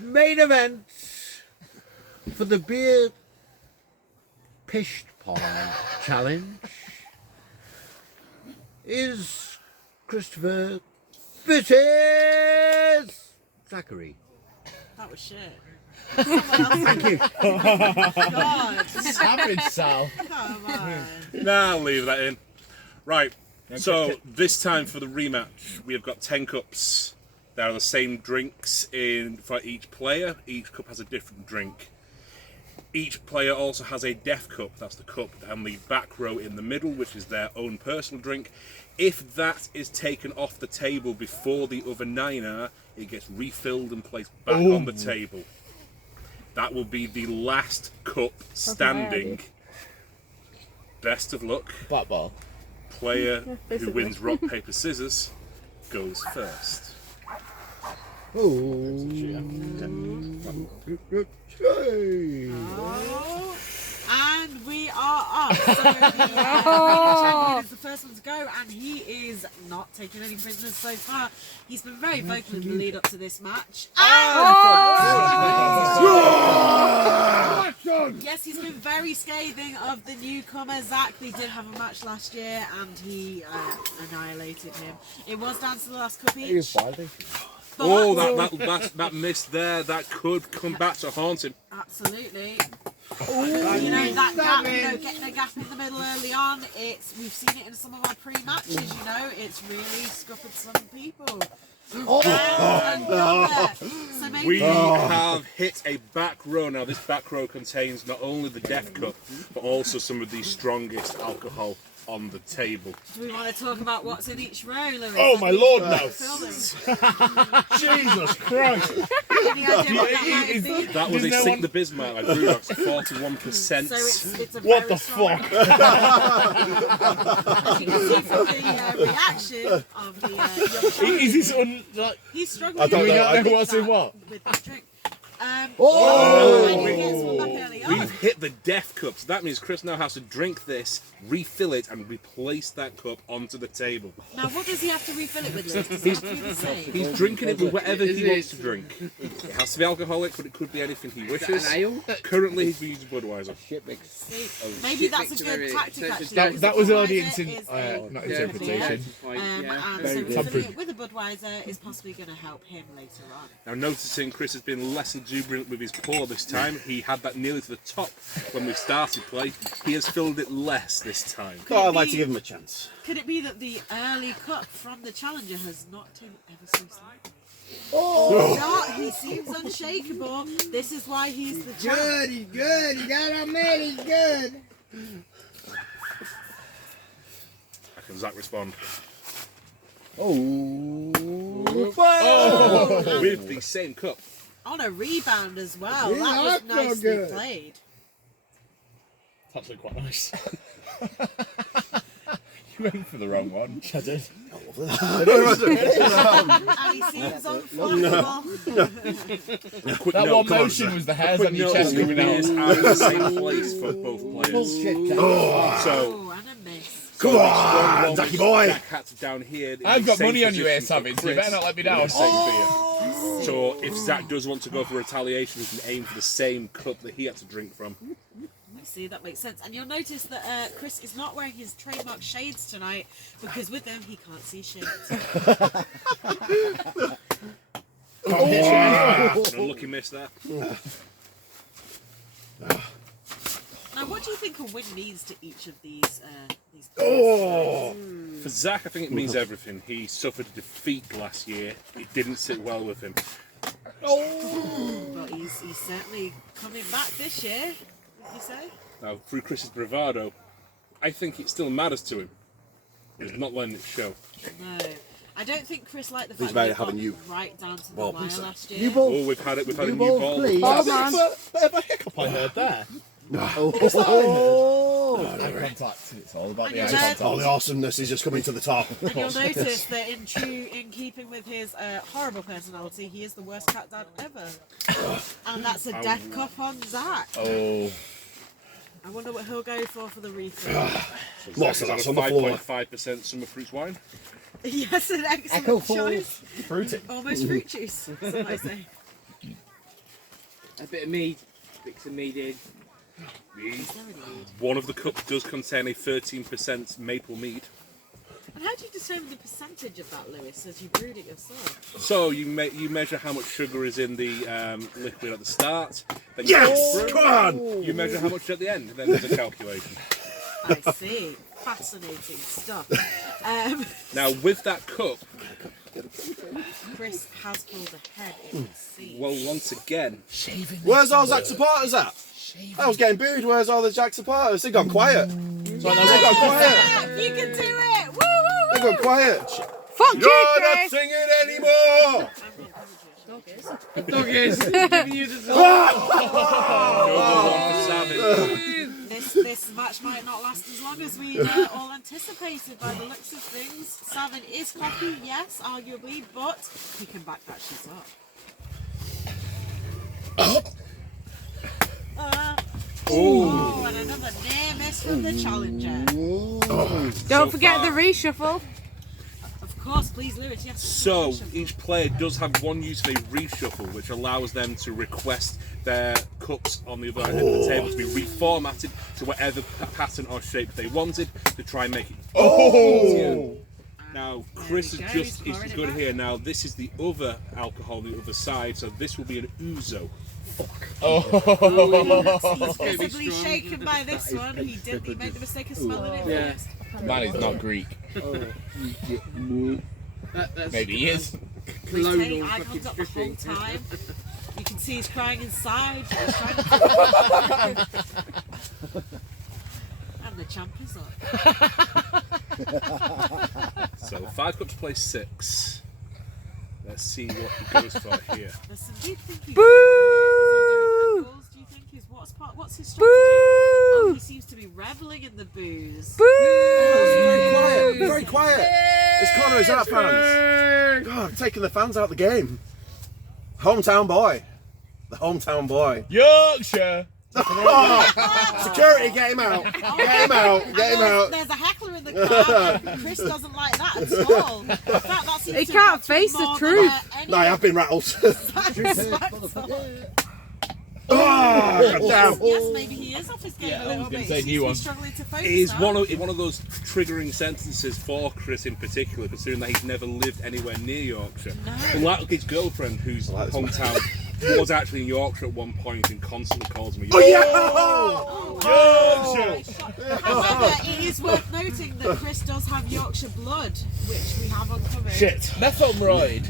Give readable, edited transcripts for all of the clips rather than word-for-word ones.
main event for the beer pished pong challenge is Christopher versus Zachary. That was shit. Thank you. God. Savage, Sal. Come on. Nah, I'll leave that in. Right, so this time for the rematch, we have got 10 cups. There are the same drinks for each player. Each cup has a different drink. Each player also has a death cup. That's the cup and the back row in the middle, which is their own personal drink. If that is taken off the table before the other 9 are, it gets refilled and placed back on the table. That will be the last cup standing. Best of luck. Black ball. Player who wins rock, paper, scissors goes first. Oh. And we are off. So the champion is the first one to go, and he is not taking any prisoners so far. He's been very vocal in the lead up to this match. Yes, he's been very scathing of the newcomer Zach. They did have a match last year, and he annihilated him. It was down to the last cup each. He was fighting. Oh, that miss there, that could come back to haunt him. Absolutely. You know, that gap, getting a gap in the middle early on, we've seen it in some of our pre-matches, you know, it's really scuppered some people. So maybe We have hit a back row. Now this back row contains not only the death cup, but also some of the strongest alcohol on the table. Do we want to talk about what's in each row, Lewis? Oh my lord, no! Fill them. Jesus Christ! Any idea what that might have been? That was a no Sink one- the Bismarck. I grew up 41%. So it's a What very the strong fuck? As you can see from the reaction of the young champion, Is this like? he's struggling. I don't with know that- what's in what. with that drink. And he gets one back early on. We've hit the death cup, so that means Chris now has to drink this, refill it, and replace that cup onto the table. Now, what does he have to refill it with, Lewis? Does it have to be the same? He's drinking it with whatever he wants to drink. It has to be alcoholic, but it could be anything he wishes. Currently, he's been using Budweiser. See, maybe that's a good tactic, actually. That was Budweiser audience is a not good interpretation. beer, and so refilling it with a Budweiser is possibly going to help him later on. Now, noticing Chris has been less exuberant with his pour this time. He had that nearly to the top when we started play. He has filled it less this time. Oh, I'd like to give him a chance. Could it be that the early cup from the challenger has knocked him ever so slightly? Not, he seems unshakable. This is why he's the champ. Good, he's good. He got on man, he's good. How can Zach respond? With the same cup. On a rebound as well. Yeah, That was that's so nicely good. played. It's actually quite nice. You went for the wrong one. I did. And he seems unflappable. Quick That note, one come on, motion Zach. was the hairs Quick on your note, chest the coming beers out. are in the same place for both players. So, Oh, and a miss. Come on, Zachy boy! Jack Hat's down here. in I've the got same money on you here, position for Savin, so you Chris better not let me down. with the same beer. So if Zach does want to go for retaliation, he can aim for the same cup that he had to drink from. I see, that makes sense. And you'll notice that Chris is not wearing his trademark shades tonight because with them he can't see shit. Unlucky miss there. Now, what do you think a win means to each of these? For Zach, I think it means everything. He suffered a defeat last year. It didn't sit well with him. But he's certainly coming back this year, would you say? Now, through Chris's bravado, I think it still matters to him. He's not letting it show. No. I don't think Chris liked the He's fact made that it having got you. right down to the Well, wire please, last year. You both, Oh, we've had a you new both, ball. please. Bit of a hiccup I heard there. Eye contact. It's all about the eye And contact. All the awesomeness is just coming to the top. And you'll notice that in keeping with his horrible personality, he is the worst cat dad ever. And that's a death cup on Zach. Oh. I wonder what he'll go for the refill. What's Zach that has on a the floor? 5.5% summer fruits wine. Yes, an Echo excellent Falls. choice. Fruity. Almost fruit juice, some might say. A bit of mead. Mix some mead in. One of the cups does contain a 13% maple mead. And how do you determine the percentage of that, Lewis, as you brewed it yourself? So you measure how much sugar is in the liquid at the start. Then Yes! Come on! You measure how much at the end. Then there's a calculation. I see. Fascinating stuff. Now with that cup, Chris has pulled ahead in the scene. well, once again, Where's all Zach supporters at? I was getting booed. Where's all the Jack supporters? They've gone quiet. They've gone quiet. You can do it! Woo, woo, They've gone quiet. Fuck you, You're not Chris! singing anymore. Dog is giving you the This match might not last as long as we all anticipated by the looks of things. Savin is cocky, yes, arguably, but he can back that shit up. Oh, and another near miss from the challenger. Don't forget the reshuffle. Of course, please, Lewis, yes. so each player does have one use of a reshuffle, which allows them to request their cups on the other end of the table to be reformatted to whatever pattern or shape they wanted to try and make it. Oh! Now, Chris There we is go, just he's is pouring it good back. here. Now, this is the other alcohol, the other side, so this will be an ouzo. He's visibly shaken by this one. He made the mistake of smelling it Yeah. first. Man is not Greek. That's Maybe he is. Retaining colonial eye fucking contact the whole stripping. time. You can see he's crying inside. He's trying to... And the champ is up. So 5 cups play 6. Let's see what he goes for here. Listen, do you think he's Boo! doing angles? Do you think what's his strategy? Oh, he seems to be reveling in the booze. Very quiet. Very quiet. It's Connor is out, fans. God, taking the fans out of the game. Hometown boy. The hometown boy. Yorkshire! Security, get him out. Get him out. Get him out. There's a heckler in the car. And Chris doesn't like that at all. In fact, that seems He to can't affect him face the more truth. than, any No, I have been rattled. Oh, God damn. yes, maybe he is off his game Yeah, a I little was gonna bit. say He seems new to be one. struggling to focus. It is now. one of those triggering sentences for Chris in particular, considering that he's never lived anywhere near Yorkshire. Like his girlfriend, whose like this hometown was actually in Yorkshire at one point and constantly calls me Oh, Yorkshire. yeah! Yorkshire. However, it is worth noting that Chris does have Yorkshire blood, which we have uncovered. Shit. Methomroid.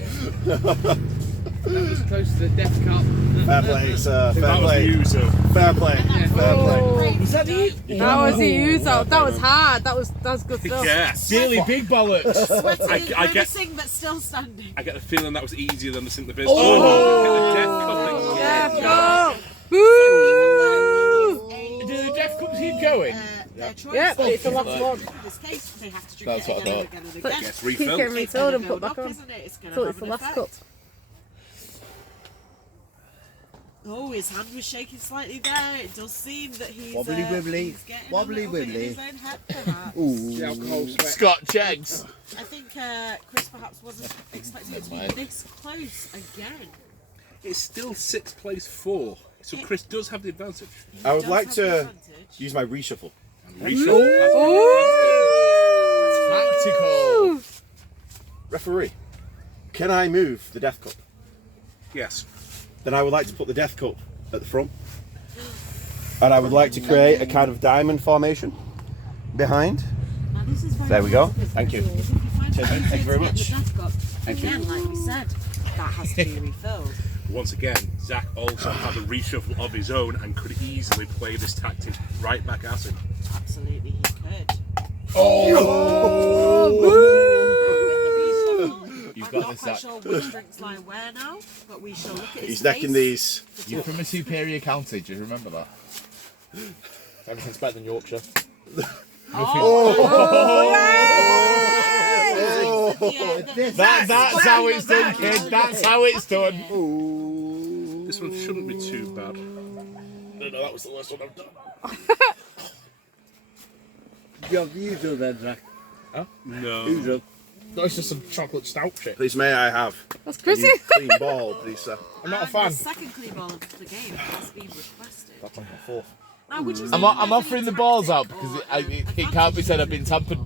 That was close to the death cup. Fair play, sir. Fair That was play. the ouzo. Fair play. Fair play. Is that That was the Uzo. That was hard. That was good stuff. Yes. Really big bollocks. Sweating and I get- grimacing, but still standing. I get the feeling that was easier than the Sink the Biz. Oh, the death cup Yeah, again. go. So even though it is Do the death cups keep going? their choice, Yeah, but it's the last one. in this case, they have to drink That's it what I again and thought. again and But again. Yes, keep refill. getting It's refilled gonna and put build back up, on. isn't it? It's gonna So have it's the an last effect. cup. Oh, his hand was shaking slightly there. It does seem that he's Wobbly wibbly, he's getting wobbly a little bit in wibbly. his own head, perhaps. The alcohol sweat. Scotch eggs. I think Chris perhaps wasn't expecting it to be this close again. It's still 6th place 4. So Chris does have the advantage. He I would does like have to the advantage. use my reshuffle. Reshuffle has been requested. Tactical. Referee, can I move the death cup? Yes. Then I would like to put the death cup at the front. And I would like to create a kind of diamond formation behind. Now, this is very There we go. difficult Thank you. because if you find Thank you something very to get much. the death cup, Thank you. again, like we said, that has to be refilled. Once again, Zach also has a reshuffle of his own and could easily play this tactic right back at him. Absolutely, he could. You've I'm got not this, quite Zach. sure which drinks lie where now, but we shall look at his He's necking face. these. You're from a superior county, do you remember that? Everything's better than Yorkshire. That's how it's done, kid. That's how it's done. This one shouldn't be too bad. No, that was the worst one I've done. You have the usual then, Zach. No. Usual. No, it's just some chocolate stout shit. Please may I have That's a Chrissy. new clean ball, please, sir. I'm not a And fan. The second clean ball of the game has been requested. That's like a fourth. Now, would you say I'm you have offering any the balls out tactic because or, it can't be said I've been tampered.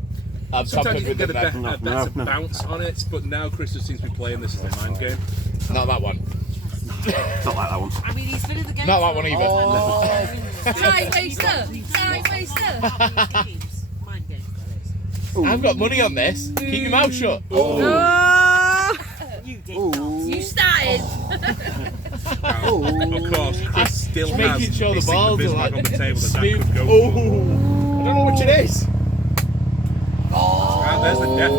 I've Sometimes tampered you can with get them a, then. better bounce on it, but now Chris just seems to be playing this as a mind game. Not that one. Not like that one. I mean, he's been in the game. Not that for one a either. long time. Time waster. Time waster. Mind game, that is. I've got money on this. Keep your mouth shut. Oh. You did not. You started. Now, of course, Chris still Just has making sure a the single balls are Bismarck like on the table that smooth. could go Oh, for. I don't know which it is. And there's the death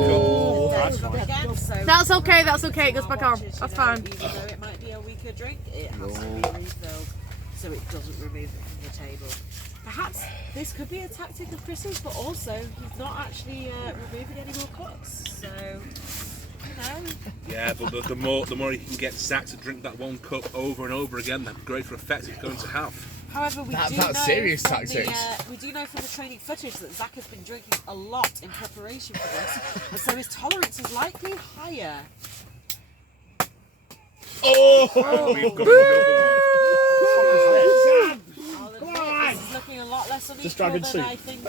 cup. Again, so That's okay. That's okay. It goes back on. That's fine. Even though it might be a weaker drink, it has to be refilled so it doesn't remove it from the table. Perhaps this could be a tactic of Chris's, but also he's not actually removing any more cups. So, you know. Yeah, but the more you can get Zach to drink that one cup over and over again, the greater effect it's going to have. However, we That's do know serious from tactics. we do know from the training footage that Zach has been drinking a lot in preparation for this, and so his tolerance is likely higher. Oh! We've got another I'll admit, this is looking a lot less unequal dragon than soup. I think.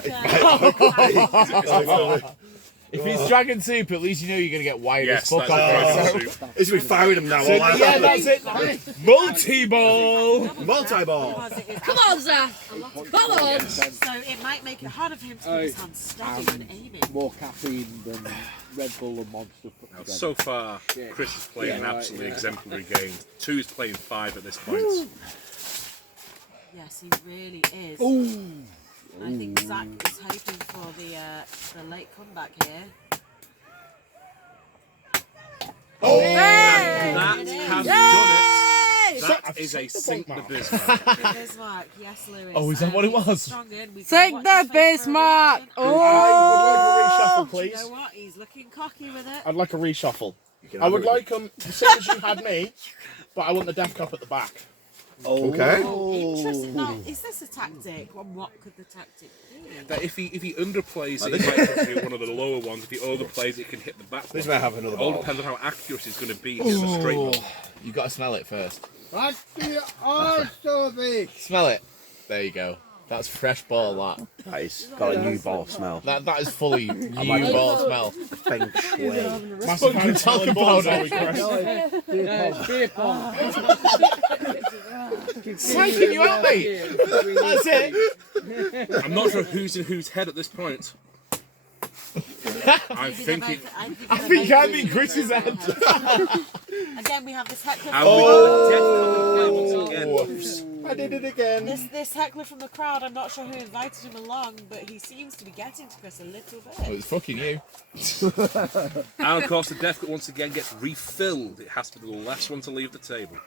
If it's dragon soup, at least you know you're going to get wired Yes, as fuck that's off. dragon soup. Is we firing him now? So, yeah, that's it. Multi-ball. Multi-ball. Come on, Zach. Come on. So it might make it harder for him to keep his hands steady when aiming. More caffeine than Red Bull and Monster put Now, together. so far, Chris is playing an absolutely exemplary game. 2 is playing 5 at this point. Yes, he really is. I think Zach is hoping for the late comeback here. And that has done Yay! it. That is a sink the Bismarck. Bismarck, yes, Lewis. Oh, is that what it He's was? strong in. We've Take watched the his face for a Bismarck. reaction. I would like a reshuffle, Oh. Do you please. know what? He's looking cocky with it. I'd like a reshuffle. can I have would it. like the same as you had me, but I want the death cup at the back. Okay. Oh, interesting. Now, is this a tactic? And what could the tactic be? That if he underplays it, he might do one of the lower ones. If he overplays it, he can hit the back This one. may have another It all ball. depends on how accurate he's going to be hitting a straight ball. You got to smell it first. What do you also be? Smell it. There you go. That's fresh ball. That is got a new ball smell. That is fully new like ball smell. Feng shui. Massive kind of talking powder. Beer pong. Psyching you out, mate. That's it. I'm not sure who's in whose head at this point. I'm thinking. I think I'm in Chris's head. Again, we have this heckler. And From we the got a death cup in play once again. Whoops. I did it again. This heckler from the crowd. I'm not sure who invited him along, but he seems to be getting to Chris a little Well, bit. it's fucking you. And of course, the death cup once again gets refilled. It has to be the last one to leave the table.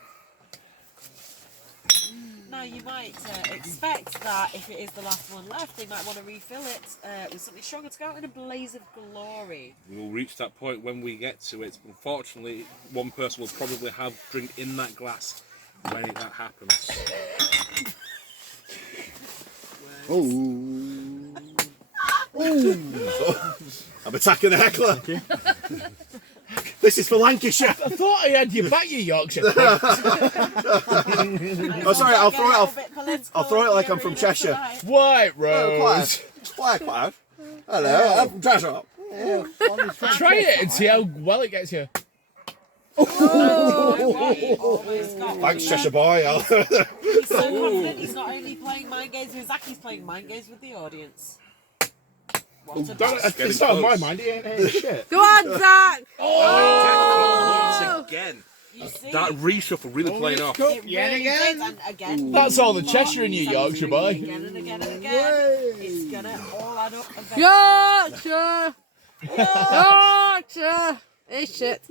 Now you might expect that if it is the last one left, they might want to refill it with something stronger to go out in a blaze of glory. We'll reach that point when we get to it. Unfortunately, one person will probably have drink in that glass when that happens. I'm attacking the heckler. This is for Lancashire. I thought I had you back, you Yorkshire. Oh, sorry, I'll throw it off. I'll throw it like I'm from Cheshire. White Oh, Rose. quiet. Hello, I'm from Cheshire. Try it and see how well it gets you. Thanks, Cheshire boy. He's so confident he's not only playing mind games with Zach, he's playing mind games with the audience. What a It's not on my mind, it ain't shit. Go on, Zach. Once again. You see? That reshuffle really playing off. It Yet really again? did, and again. That's all the Cheshire in you, Yorkshire boy. Again and again and again. It's gonna all add up eventually. Yorkshire. It's shit.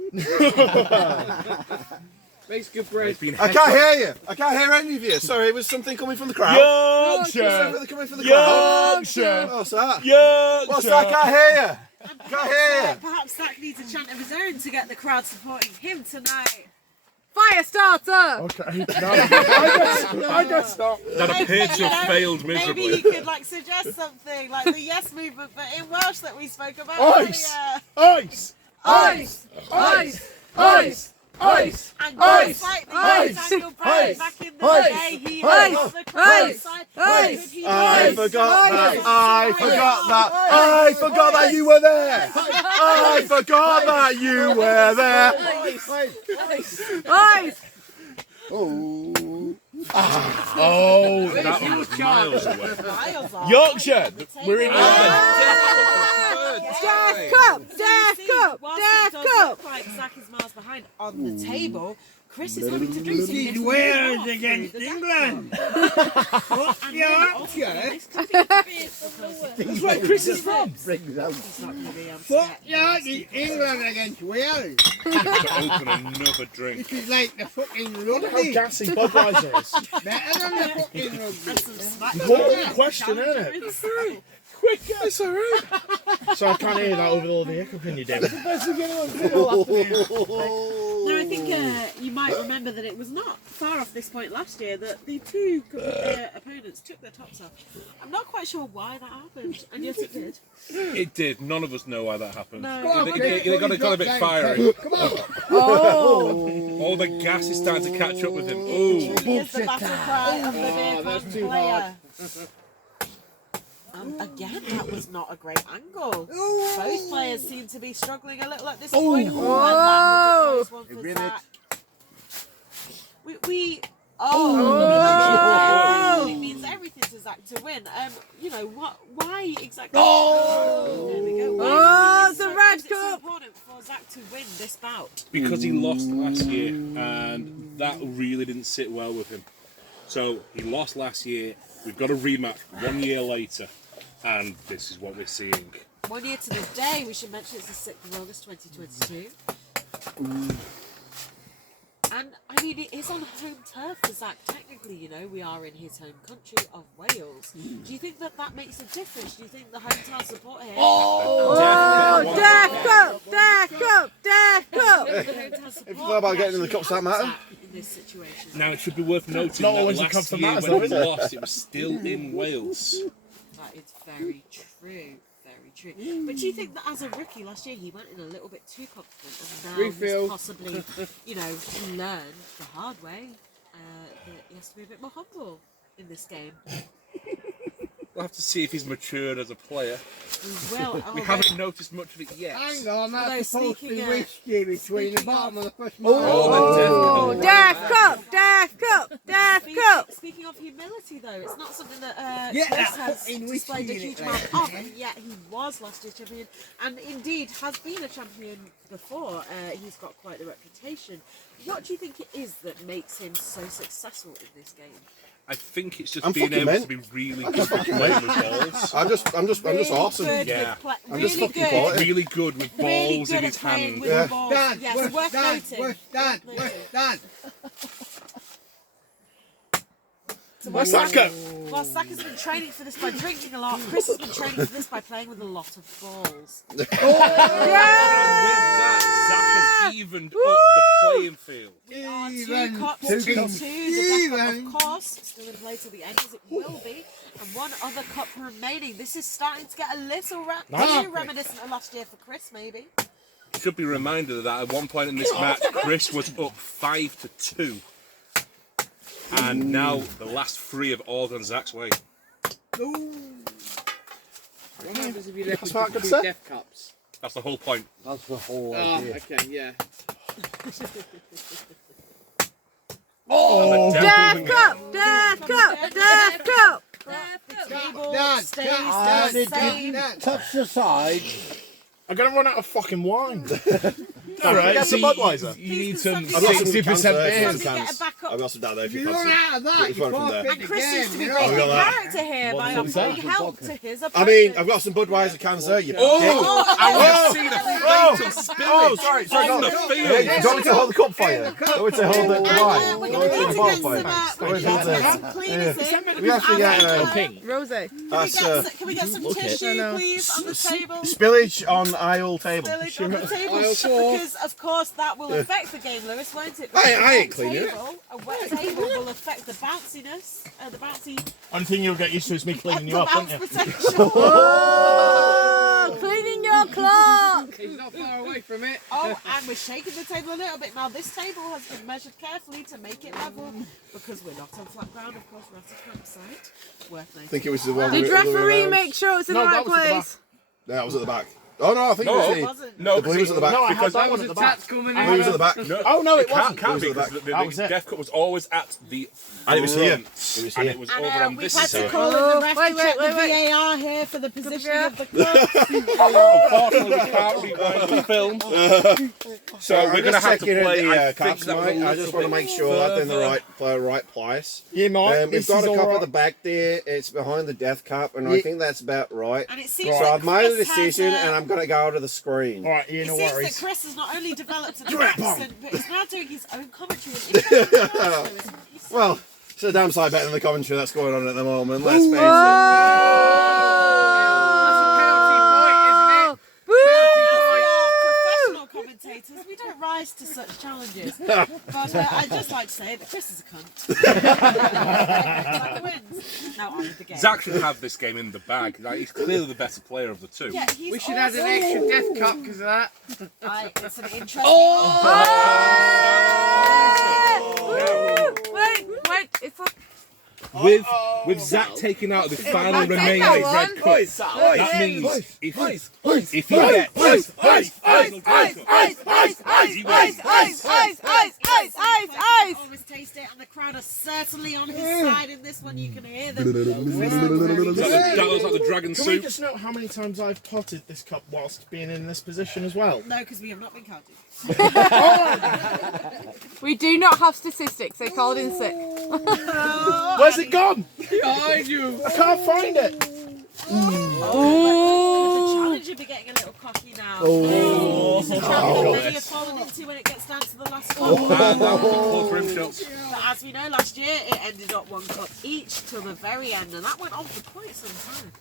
Makes good bread. It's been I can't hear you. I can't hear any of you. Sorry, was something coming from the crowd? Yorkshire. Something coming from the crowd? Yorkshire. What's that? Yorkshire. What's that? I can't hear you. Can't hear you. Perhaps Zach needs a chant of his own to get the crowd supporting him tonight. Fire starter. Okay. No, I guess not. That appeared to have failed Maybe miserably. he could suggest something like the yes movement, but in Welsh that we spoke about Ice. earlier. Ice. Ice! Ice! Ice! Ice! And Ice! just like the Ice! Daniel Bryan Ice! back in the Ice! day, he Ice! had the Ice! side. Ice! I forgot that. I forgot that. I forgot that you were there. I forgot that you were there. Ice! Oh. Oh, That was miles away. Miles off. Yorkshire. We're in Death Cup! Death Cup! Whilst it Death does Cup! look like Zach is miles behind on the table, Chris is having to drink This is significantly Wales more against through the England. And Yorkshire. That's where Chris is from. He's not going to be on Fuck set. Yorkshire, England against Wales. To open another drink. This is like the fucking How rugby. gassy Budweiser is. Better than the fucking rugby. And some smack Important question, isn't it? inside. Quick, it's alright. So I can't hear that over all the hiccuping you did. Now I think you might remember that it was not far off this point last year that the two opponents took their tops off. I'm not quite sure why that happened, and yet it did. It did. None of us know why that happened. No. They got a bit fiery. Come on. Oh! All the gas is starting to catch up with him. Ooh. Here's the battle cry of the beer that's pong too player. Again, that was not a great angle. Both players seem to be struggling a little at this point. Oh, and that was a close one for Ribbit. Zach. Oh, it means everything to Zach to win. You know what? Why exactly? Oh, there we go. Why Oh, the red is it so cup. important for Zach to win this bout? Because he lost last year, and that really didn't sit well with him. So he lost last year. We've got a rematch 1 year later, and this is what we're seeing. 1 year to the day. We should mention it's the 6th of August, 2022. And I mean, it is on home turf for Zach. Technically, you know, we are in his home country of Wales. Do you think that that makes a difference? Do you think the hometown support here? Oh! Death Cup! Death Cup! Death Cup! If you thought about getting in the cups, that matter. In this situation. Now it should be worth noting Not that always a last cup for year matters, when though, we is it? lost, it was still in Wales. That is very true. Very true. But do you think that as a rookie last year he went in a little bit too confident and now Refill. he's possibly, you know, he learned the hard way that he has to be a bit more humble in this game? We'll have to see if he's matured as a player. Well, We haven't noticed much of it yet. Hang on, Although that's supposed to be speaking, whiskey between the speaking bottom of- of the first mile. Oh! Death Cup! Death Cup! Death Cup! Speaking of humility, though, it's not something that Yeah, Chris that has fucking displayed a whiskey in huge it, amount right? of, and yet he was last year's champion, and indeed has been a champion before. He's got quite the reputation. What do you think it is that makes him so successful in this game? I think it's just I'm being fucking able men. to be really good at playing with balls. I'm just awesome. Good Yeah. with pla- I'm just really fucking good. quality. Really good with Really balls good in at his playing hand. with Yeah. the balls. Dad, Yes, where's worth Dad? noting. Where's Dad? Worth Where's noting. Dad? So What's whilst that Zach- whilst Zach has been training for this by drinking a lot, Chris has been training for this by playing with a lot of balls. And with that, Zach has evened up the playing field. We are Even. two cups Two to cups. two. The death cup, Even. of course, still in play till the end as it will be. And one other cup remaining. This is starting to get a little too reminiscent of last year for Chris, maybe. It should be reminded that at one point in this match, Chris was up 5-2. And now the last three have all gone Zach's way. What happens if you left That's with what I could two say. death cups? That's the whole point. That's the whole Oh, idea. okay, yeah. Oh! Death Cup! Death Cup! Death Cup! Table Dad, stays Dad, the Dad, same. Dad. Touch the side. I'm gonna run out of fucking wine. Alright, get some Budweiser. You need some I've got some 60% cans beer. Somebody get a backup. I've got some down there if If you you run fancy. out of that, Put you your phone from forfeit there. And the Chris game, seems to be you know? making got that. character here by What's offering that? help to his I opponent. mean, I've got some Budweiser cans there. You Oh! I want to see the fatal Oh, spillage sorry, on no. the Hey, field. do you want me to hold the cup for you? Do you want me to hold the And wine? we're Do you going want to me need to to hold get for you? some, We're we gonna need to get some cleaners in. We have to get Rose. that's Can we get some tissue, please, on the table? spillage on aisle table. Spillage on the table, Aisle four. because of course that will affect the game, Lewis, won't it? I ain't A cleaning it. table- A wet table will affect the bounciness, the bouncy, Only thing you'll get used to is me cleaning the you up, won't bounce you? potential. Oh! cleaning your clock. He's not far away from it. Oh, and we're shaking the table a little bit. Now, this table has been measured carefully to make it level because we're not on flat ground. Of course, we're at a campsite. Worth noting. I think it was the one. Did the other way referee around. make sure it's in the No, right that was at the place? No, that was at the back. Oh no, I think No, it was It the. wasn't. No, I believe it was at the back. No, I had because that That one was at the the back. tats coming I believe it was in. at the back. No, Oh no, it can't, wasn't. can't It be was at because the the That was it. Death Cup was always at the And it was here. front, It was and here. it was And over on we've this had to side. call in the ref Wait, to check wait, the wait. VAR here for the positioning Yeah. of the cup. Unfortunately, we can't rewind the film. So I'm we're going to just have to checking play. the I think caps, that was a mate. I little just want to bit make sure that they're in the further. right place. Yeah, Mike. We've got a cup at the back there. It's behind the death cup, and I Yeah. think that's about right. And it seems So that I've made a Chris has, decision, and I'm going to go to the screen. All right, you It no seems that worries. Chris has not only developed an Come here, Pong. accent, but he's now doing his own commentary. And it's Well, it's a damn sight better than the commentary that's going on at the moment. Let's face it. professional commentators, we don't rise to such challenges. But I'd just like to say that Chris is a cunt. Zach wins. Now on with the game. Zach should have this game in the bag. Like, he's clearly the better player of the two. Yeah, he's We should add an also- extra death cup because of that. It's an interesting. Wait, it's like With Zach taking out the final might take remaining that red one. cup, that means if he gets Always taste it, and the crowd are certainly on his side in this one. You can hear them. that looks like the dragon Can we soup. just note how many times I've potted this cup whilst being in this position as well? No, because we have not been counted. we do not have statistics. They called in sick. Where's it gone? Behind you. I can't find it. The challenge will be getting a little cocky now. It's a trap that many have fallen into when it gets down to the last cup. And that was rim shots. But as we know, last year it ended up one cup each till the very end, and that went on for quite some time.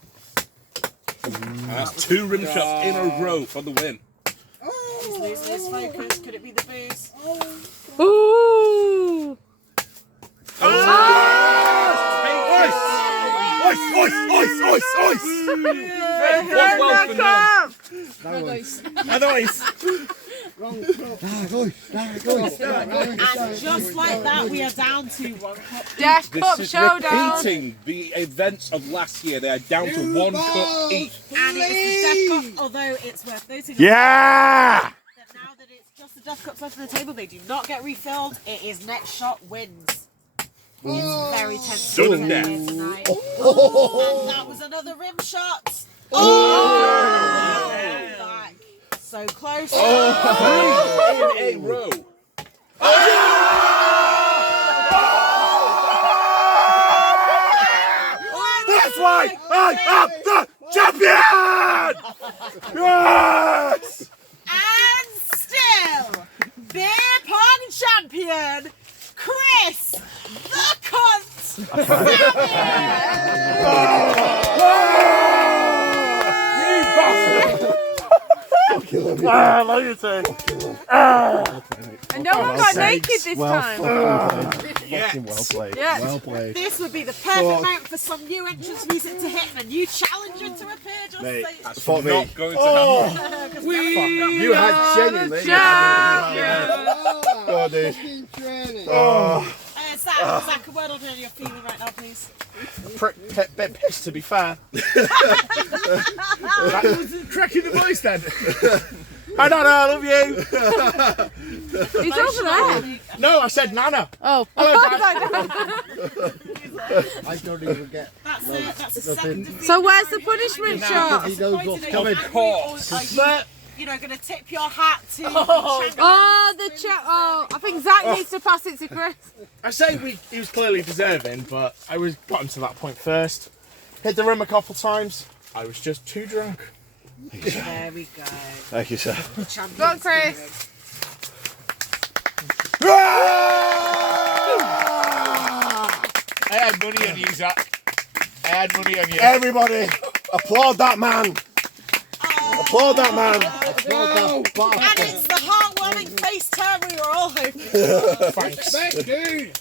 And that's 2 rim shots in a row for the win. He's losing his focus. Could it be the booze? Ooh. What's well for none? And just like that, we are down to one cup. Death Cup This is Showdown. repeating the events of last year. They are down to 1 cup each. And it is the Death Cup, although it's worth noting that now that it's just the Death Cups left on the table, they do not get refilled. It is next shot wins. It's very tense Sudden death. here tonight. And that was another rim shot. Oh! Back. So close. 3 in a row. That's why I am the champion! Yes! And still, beer pong champion, Chris the Cunt And no one got naked this time. Well played. Yeah. Well played. This would be the perfect moment for some new entrance music to hit and a new challenger to appear. Just Mate, say That's Fuck me. not going to happen. You had genuinely. Champion. Oh, dude. Fucking training. Oh. Zach, a word on how you're feeling right now, please. Bit pissed, to be fair. Cracking the voice then. Hi, Nana, I love you. He's over there. No, I said Nana. Oh. I don't even get. That's a second defeat. So where's the punishment shot? He knows what's coming. Of course. Are you going to tip your hat to Oh, the chat. Oh, I think Zach needs to pass it to Chris. I say he was clearly deserving, but I got him to that point first. Hit the rim a couple times. I was just too drunk. There we go. Thank you, sir. Champions Go on, Chris. I had money on you, Zach. I had money on you. Everybody, applaud that man. Applaud that man. And it's the heartwarming face turn we were all hoping for. Thanks. Thank you.